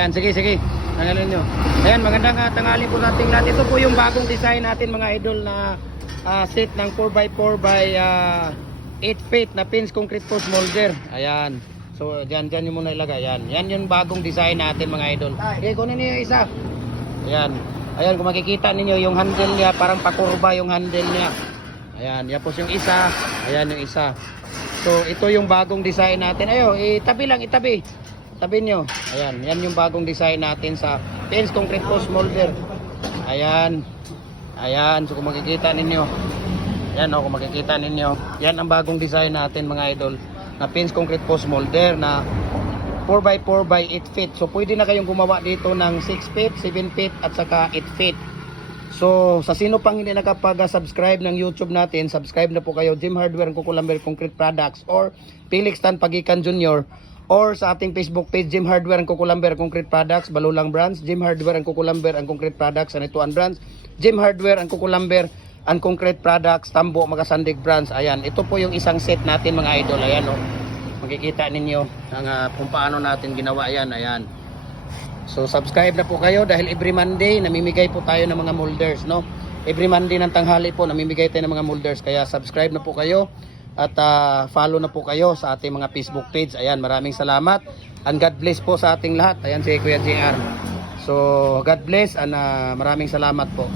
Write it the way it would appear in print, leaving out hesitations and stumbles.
Ayan, sige, sige. Tanggalin nyo. Ayan, magandang tanghali po sa ating lahat. Ito po yung bagong design natin mga idol na set ng 4x4 by 8 feet na pins concrete post molder. Ayan. So, dyan nyo muna ilagay. Ayan. Yan yung bagong design natin mga idol. Okay, kunin nyo yung isa. Ayan. Ayan, kung makikita ninyo yung handle niya, parang pakurba yung handle niya. Ayan, yapos yung isa. Ayan yung isa. So, ito yung bagong design natin. Ayo, itabi lang, itabi. Tabi nyo. Ayan, yan yung bagong design natin sa pins concrete post molder. Ayan. Ayan, so kung makikita ninyo. Yan kung makikita ninyo. Yan ang bagong design natin mga idol. Na pins concrete post molder na 4x4 by 8 feet. So pwede na kayong gumawa dito ng 6 feet, 7 feet at saka 8 feet. So sa sino pang hindi nakapag-subscribe ng YouTube natin, subscribe na po kayo. Jim Hardware and Kukulamber Concrete Products or Felix Tan Pagikan Jr. or sa ating Facebook page, Jim Hardware and Kukulamber Concrete Products, Balulang Brands, Jim Hardware and Kukulamber and Concrete Products, Sanituan Brands, Jim Hardware and Kukulamber and Concrete Products, Tambo, Magasandig Brands. Ayan, ito po yung isang set natin mga idol. Ayan o, makikita ninyo ang, kung paano natin ginawa yan. Ayan. So subscribe na po kayo dahil every Monday namimigay po tayo ng mga molders, no? Every Monday ng tanghali po namimigay tayo ng mga molders. Kaya subscribe na po kayo at follow na po kayo sa ating mga Facebook page. Ayan, maraming salamat and God bless po sa ating lahat. Ayan si Kuya JR. So God bless and maraming salamat po.